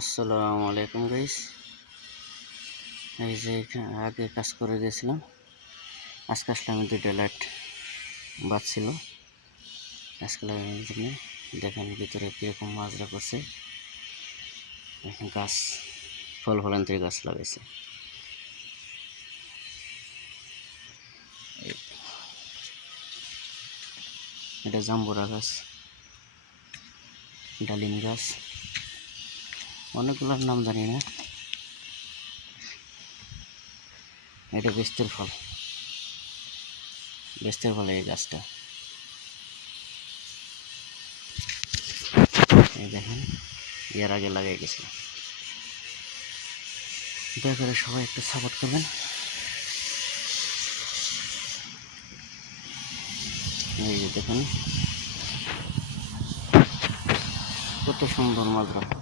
আসসালামু আলাইকুম গাইস এই যে আগে কাজ করে গেছিলাম। আজকে আসলাম দুইটা লাইট বাজছিল আজকে জন্য দেখেন ভিতরে কীরকম মাজরা করছে। গাছ ফল ফলান্তরি গাছ লাগাইছে। এটা জাম্বুরা গাছ, ডালিম গাছ। অনেকগুলোর নাম জানি না। এটা বেস্তের ফল। বেস্তের ফল এই গাছটা। দেখেন এর আগে লাগাই গেছিলাম। দয়া করে সবাই একটু সাপোর্ট করবেন। এই যে দেখুন, কত সুন্দর মাজরা